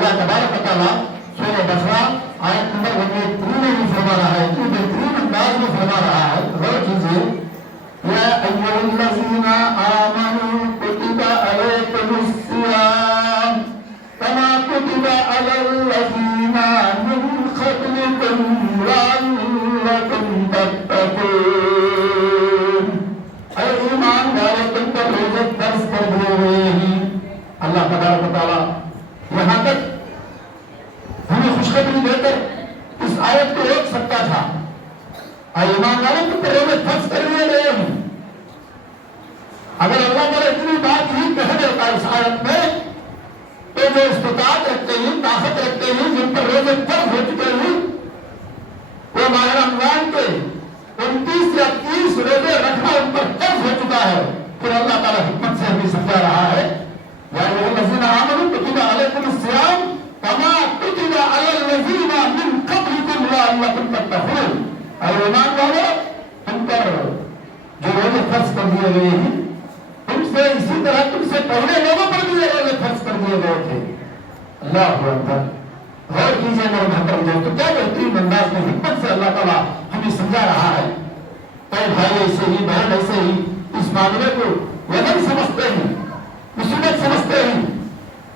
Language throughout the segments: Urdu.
اللہ تبارک و تعالیٰ سورہ بقرہ آیت نمبر 103 میں فرما رہا ہے، اتنی بہترین انداز میں فرما رہا ہے، غور کیجیے، یا ایھا الذین آمنوا کتب علیکم الصیام کما کتب علی الذین من قبلکم لعلکم تتقون۔ اے ایمان والو، تم پر روزے فرض کر دیے گئے ہیں۔ اللہ تبارک و تعالیٰ یہاں تک ہمیں خوشخبری دے کر اس آیت کو روک سکتا تھا، اے ایمان والو، تم پر روزے فرض کر دیے گئے ہیں۔ اگر اللہ تعالیٰ اتنی بات ہی کہہ دیتا اس آیت میں، تو جو استطاعت رکھتے ہیں، طاقت رکھتے ہیں، جن پر روزے فرض ہو چکے ہیں، وہ ماہ رمضان کے 29 یا 30 روزے رکھنا ان پر فرض ہو چکا ہے، پھر اللہ تعالیٰ حکمت سے ہمیں سمجھا رہا ہے، یا ایھا الذین آمنوا کتب علیکم الصیام کما کتب علی الذین من قبلکم لعلکم تتقون۔ اے ایمان والو، تم پر جو روزے فرض کر دیے گئے ہیں، تم سے اسی طرح تم سے پہلے لوگوں پر بھی روزے فرض کر دیے گئے تھے۔ اللہ اکبر، غور کیجیے میرے محترم دوستو، کیا بہترین انداز میں حکمت سے اللہ تعالیٰ ہمیں سمجھا رہا ہے۔ اے بھائی ایسے ہی، بہن ایسے ہی اس معاملے کو وزن سمجھتے ہیں، مصیبت سمجھتے ہیں۔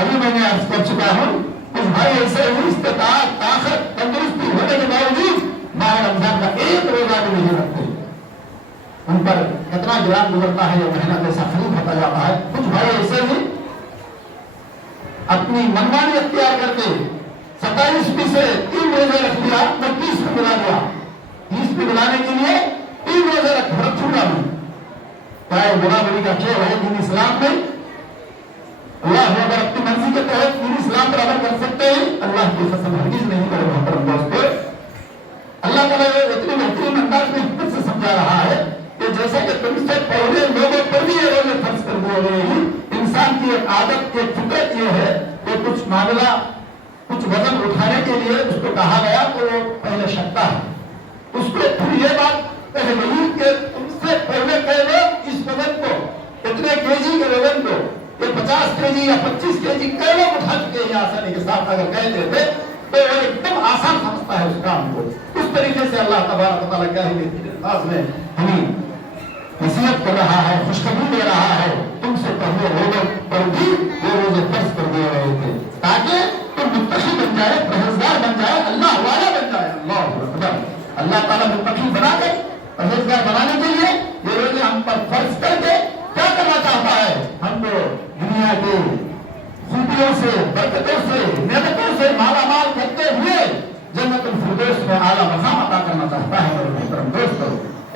ابھی میں نے عرض کر چکا ہوں، کچھ بھائی ایسے ہی استطاعت، طاقت، تندرستی ہونے کے باوجود ماہ رمضان کا ایک روزہ بھی نہیں رکھتے۔ ان پر کتنا گرام گزرتا ہے، یہ مہینہ کیسا خرید ہوتا جاتا ہے۔ کچھ بھائی ایسے ہی اپنی منمانی اختیار کر کے 27 میں سے 3 روزے رکھ لیا، 29 کو ملا دیا، 30 کو ملانے کے لیے 3 روزے رکھوں گا میں۔ کیا یہ برابری کا کھیل ہے دین اسلام میں؟ اللہ اگر اپنی مرضی کے تحت دین اسلام پر عمل کر سکتے ہیں، اللہ کی قسم ہرگز نہیں کرے محترم دوستو۔ اللہ تعالیٰ یہ اتنی بہترین انداز میں حکمت سے سمجھا رہا ہے کہ جیسا کہ تم سے پہلے لوگوں پر بھی یہ روزے فرض کر دیے گئے ہیں، انسان کی ایک عادت، ایک فطرت یہ ہے کہ کچھ معاملہ، کچھ وزن اٹھانے کے لیے اس کو کہا گیا تو وہ پہلے شکتا ہے، اس کو پھر یہ بات کہہ گئی کہ تم سے پہلے کہہ لوگ اس وزن کو، اتنے کیجی کے وزن کو، یہ 50 کیجی یا 25 کیجی کئی لوگ اٹھا چکے ہیں آسانی کے ساتھ، اگر کہہ دیتے تو وہ ایک دم آسان سمجھتا ہے اس کام کو۔ اس طریقے سے اللہ تبارک و تعالیٰ کیا ہے انداز میں ہمیں نصیحت کر رہا ہے، خوشخبری دے رہا ہے، تم سے پہلے لوگوں پر بھی وہ روزے فرض کر دیے گئے تھے تاکہ تم متقی بن جائے، پرہیزگار بن جائے، اللہ والا بن جائے۔ اللہ اکبر، اللہ تعالیٰ متقی بنا کے، پرہیزگار بنانے کے لیے یہ روزے ہم پر فرض کر کے کیا کرنا چاہتا ہے؟ ہم کو دنیا کے خوبیوں سے، برکتوں سے، نعمتوں سے مالا مال کرتے ہوئے جنت الفردوس میں اعلیٰ مقام عطا کرنا چاہتا ہے۔ میرے محترم دوستو،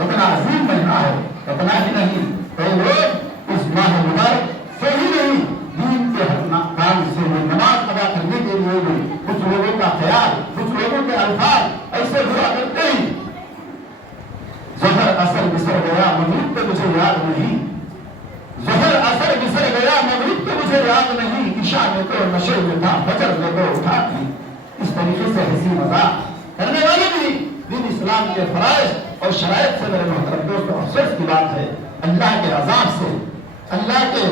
اتنا عظیم مہینہ ہے، اتنا ہی نہیں، کئی لوگ اس ماہ مبارک سے ہی نہیں، دین کے ہر کام سے نماز ادا کرنے کے لیے بھی کچھ لوگوں کا خیال، کچھ لوگوں کے الفاظ ایسے ہوا کرتے ہیں، ظہر اثر بسر گیا مغرب پہ مجھے یاد نہیں، ظہر اثر بسر گیا مغرب پہ مجھے یاد نہیں، عشاء میں تو نشے میں تھا، فجر میں تو اٹھا تھی۔ اس طریقے سے ہنسی مذاق کرنے والے بھی دین اسلام کے فرائض اور شرائط سے میرے محترم دوستوں افسوس کی بات ہے، اللہ کے عذاب سے، اللہ کے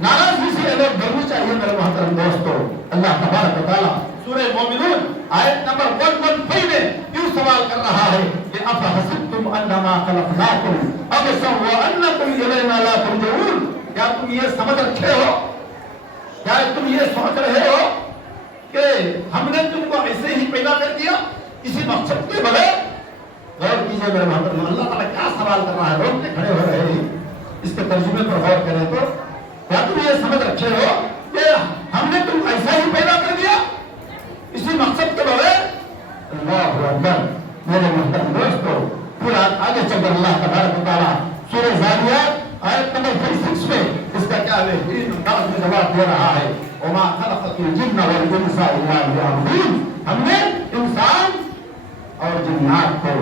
ناراضگی سے لوگ ڈرنا چاہیے۔ میرے محترم دوستو، اللہ تبارک و تعالیٰ سورہ مومنون آیت نمبر 115 میں یوں سوال کر رہا ہے کہ افحسبتم انما خلقناکم عبثا وانکم الینا لا ترجعون۔ کیا تم یہ سمجھ رکھے ہو، کیا تم یہ سوچ رہے ہو کہ ہم نے تم کو ایسے ہی پیدا کر دیا کسی مقصد کے بغیر؟ غور کیجیے میرے محترم، اللہ تعالیٰ کیا سوال کر رہا ہے، روکتے کھڑے ہو رہے ہیں۔ اس کے ترجمے پر غور کریں تو کیا تم یہ سمجھ رکھے ہو کہ ہم نے تم ایسا ہی پیدا کر دیا اسی مقصد کے بغیر؟ اللہ اکبر، میرے محترم دوستو، پھر آگے چل کر اللہ تبارک و تعالیٰ سورہ ذاریات آیت نمبر 36 میں اس کا کیا بہترین انداز میں جواب دے رہا ہے، وما خلقت الجن والانس الا ليعبدون۔ ہم نے انسان اور جنات کو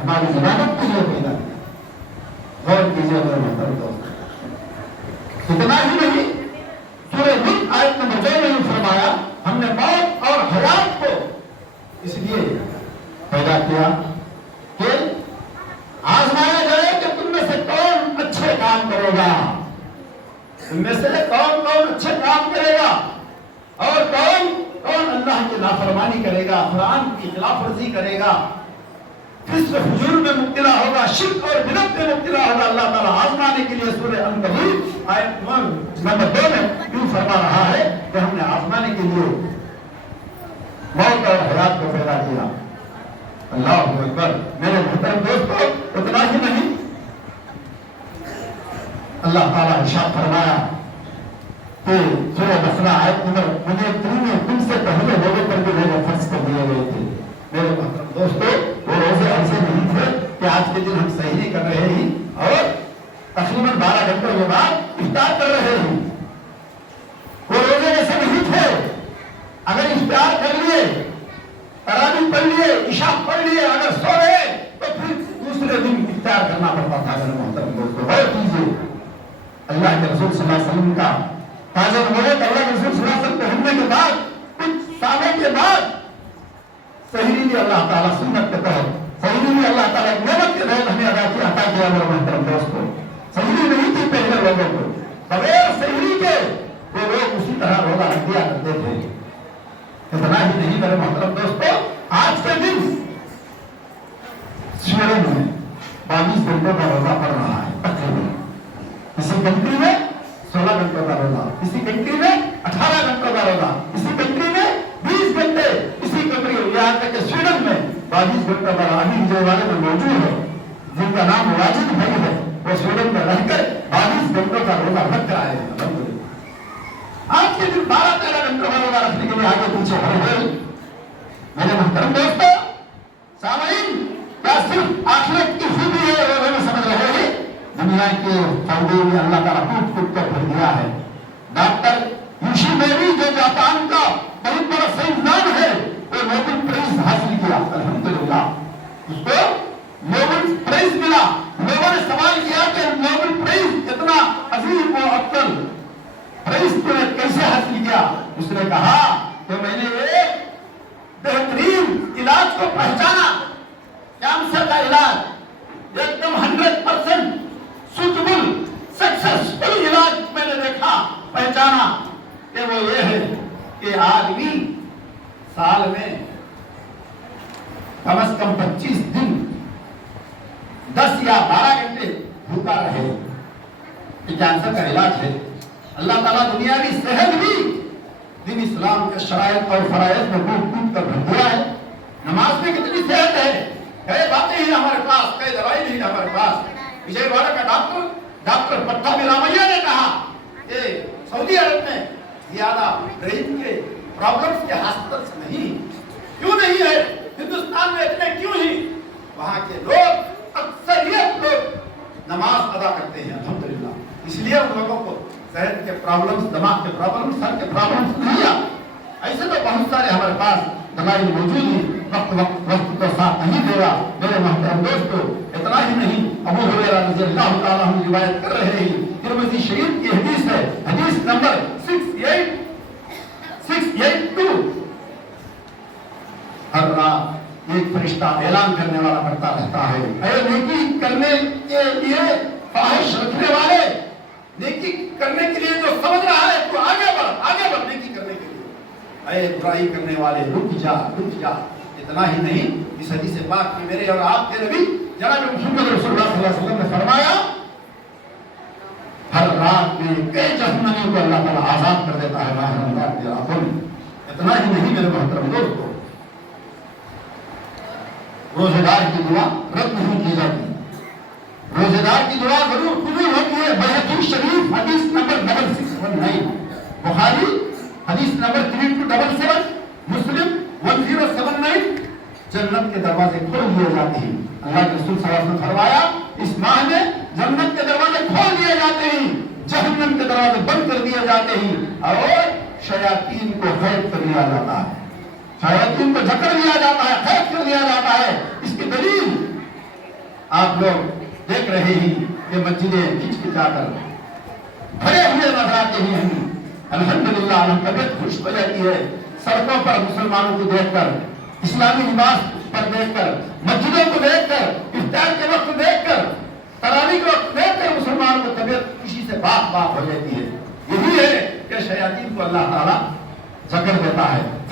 ہماری عبادت کے لیے پیدا کیا۔ غور کیجیے میرے محترم دوستو، اتنا ہی نہیں، سورہ ملک آیت نمبر 2 میں فرمایا ہم نے موت اور حیات کو اس لیے پیدا کیا کہ آزمایا جائے کہ تم میں سے کون اچھے کام کرے گا، تم میں سے کون کون اچھے کام کرے گا اور کون اللہ کی نافرمانی کرے گا، قرآن کی خلاف ورزی کرے گا، فسق فجور میں مبتلا ہوگا، شرک اور بدعت میں مبتلا ہوگا، اللہ تعالیٰ آزمانے کے لیے سورہ عنکبوت آیت نمبر 2 میں کیوں فرما رہا ہے کہ ہم نے آزمانے کے لیے موت اور حیات کو پیدا کیا۔ اللہ اکبر۔ میرے محترم دوستو، اتنا ہی نہیں، اللہ تعالیٰ ارشاد فرمایا کہ سورہ بقرہ آیت نمبر 3 میں تم سے پہلے لوگوں پر بھی روزے فرض کر دیے گئے تھے۔ میرے محترم دوستو، وہ روزے ایسے نہیں تھے کہ آج کے دن ہم سحری کر رہے ہیں اور تقریباً 12 گھنٹوں کے بعد افطار کر رہے ہیں۔ وہ روزے ایسے نہیں تھے، اگر افطار کر لیے، تراویح پڑھ لیے، عشاء پڑھ لیے، اگر سو گئے تو پھر دوسرے دن افطار کرنا پڑتا تھا۔ میرے محترم دوستو، غور کیجیے، اللہ کے رسول صلی اللہ علیہ وسلم کا تازہ نبوت، اللہ کے رسول صلی اللہ علیہ وسلم کے ہونے کے بعد کچھ سالوں کے بعد سحری بھی اللہ تعالیٰ سنت کے تحت، سحری بھی اللہ تعالیٰ نعمت کے تحت ہمیں عطا کیا۔ میرے محترم دوستو، سحری نہیں تھی پہلے لوگوں کو، بغیر سحری کے وہ لوگ اسی طرح روزہ رکھ دیا کرتے تھے۔ اتنا ہی نہیں میرے محترم دوستو، آج کے دن سویڈن میں 22 گھنٹوں کا روزہ پڑ رہا ہے تقریباً، کسی کنٹری میں 16 گھنٹوں کا روزہ، کسی کنٹری میں 18 گھنٹوں کا روزہ، کسی کنٹری میں 20 گھنٹے، کسی کنٹری یہاں تک کہ سویڈن میں 22 گھنٹوں کا ابھی جو والے میں موجود ہے، جن کا نام واجد بھائی ہے، وہ سویڈن میں رہ کر 22 گھنٹوں کا روزہ رکھ کر آئے ہیں۔ آج کے دن 12-13 گھنٹوں کا روزہ رکھنے کے لیے آگے پیچھے ہو گئے۔ میرے محترم دوستو، سامعین، کیا صرف آخرت کی خوبی ہے روزے میں سمجھ رہے ہیں؟ دنیا کے فائدے میں اللہ تعالیٰ کٹ کٹ کر بھر دیا ہے۔ ڈاکٹر یوشی میری جو جاپان کا بہت بڑا سائنسدان ہے، وہ نوبل پرائز حاصل کیا، الحمدللہ اس کو نوبل پرائز ملا۔ لوگوں نے سوال کیا کہ نوبل پرائز اتنا عظیم و افضل پرائز تو نے کیسے حاصل کیا؟ اس نے کہا کہ میں نے ایک بہترین علاج کو پہچانا، کینسر کا علاج، ایک دم 100% سوٹیبل سکسیسفل علاج میں نے دیکھا، پہچانا کہ وہ یہ ہے کہ آدمی سال میں کم از کم 25 دن 10 یا 12 گھنٹے بھوکا رہے۔ یہ کینسر کا علاج ہے۔ اللہ تعالیٰ دنیاوی صحت بھی دین اسلام کے شرائط اور فرائض میں کود کود کر بھر دیا ہے۔ نماز میں کتنی صحت ہے، کئی باتیں ہیں ہمارے پاس، کئی دوائی نہیں ہے ہمارے پاس۔ وجے واڑہ کا ڈاکٹر پٹھابھی رامیا نے کہا کہ سعودی عرب میں زیادہ برین کے پرابلمز کے ہاسپٹلز نہیں، کیوں نہیں ہے؟ ہندوستان میں اتنے کیوں ہی؟ وہاں کے لوگ، اکثریت لوگ نماز ادا کرتے ہیں الحمدللہ، اس لیے ان لوگوں کو صحت کے پرابلمز، دماغ کے پرابلمز، سر کے پرابلمز نہیں آتے۔ ایسے تو بہت سارے ہمارے پاس دلائل موجود ہیں، وقت تو ساتھ نہیں دے گا۔ میرے محترم دوستو، اتنا ہی نہیں، ابو ہریرہ رضی اللہ تعالیٰ عنہ روایت کر رہے ہیں، ترمذی شریف کی حدیث ہے، حدیث نمبر 682۔ ہر رات ایک فرشتہ اعلان کرنے والا کرتا رہتا ہے، اے نیکی کرنے کے لیے خواہش رکھنے والے، نیکی کرنے کے لیے جو سمجھ رہا ہے تو آگے بڑھ نیکی کرنے کے لیے، اے برائی کرنے والے رک جا۔ اتنا ہی نہیں، اس حدیث پاک میں میرے اور آپ کے نبی جناب محمد رسول اللہ صلی اللہ علیہ وسلم نے فرمایا، ہر رات میں کئی جہنمیوں کو اللہ تعالیٰ آزاد کر دیتا ہے ماہ رمضان کی راتوں میں۔ اتنا ہی نہیں میرے محترم دوستو، روزے دار کی دعا رد نہیں کی جاتی، روزے دار کی دعا ضرور قبول ہوتی ہے۔ بہقی شریف حدیث نمبر 6619، بخاری حدیث نمبر 3277، مسلم 1079۔ جنت کے دروازے کھول دیے جاتے ہیں، اللہ کے رسول صلی اللہ علیہ وسلم نے فرمایا اس ماہ میں جنت کے دروازے کھول دیے جاتے ہیں، جہنم کے دروازے بند کر دیے جاتے ہیں، اور شیاطین کو قید کر لیا جاتا ہے، شیاطین کو جکڑ لیا جاتا ہے، قید کر لیا جاتا ہے۔ اس کی دلیل آپ لوگ دیکھ رہے ہیں کہ مسجدیں کھچ کھچا کر بھرے ہوئے نظر آتے ہیں، الحمدللہ ہم طبیعت خوش ہو جاتی ہے سڑکوں پر مسلمانوں کو دیکھ کر، اسلامی لباس پر دیکھ کر، مسجدوں کو دیکھ کر، افطار کے وقت دیکھ کر، تراویح کے وقت دیکھ کر مسلمان کو طبیعت خوشی سے بات ہو جاتی ہے۔ یہی ہے کہ شیاطین کو اللہ تعالیٰ جکڑ دیتا ہے،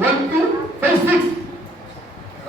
1256,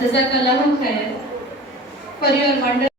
Jazakallahu khair for your wonderful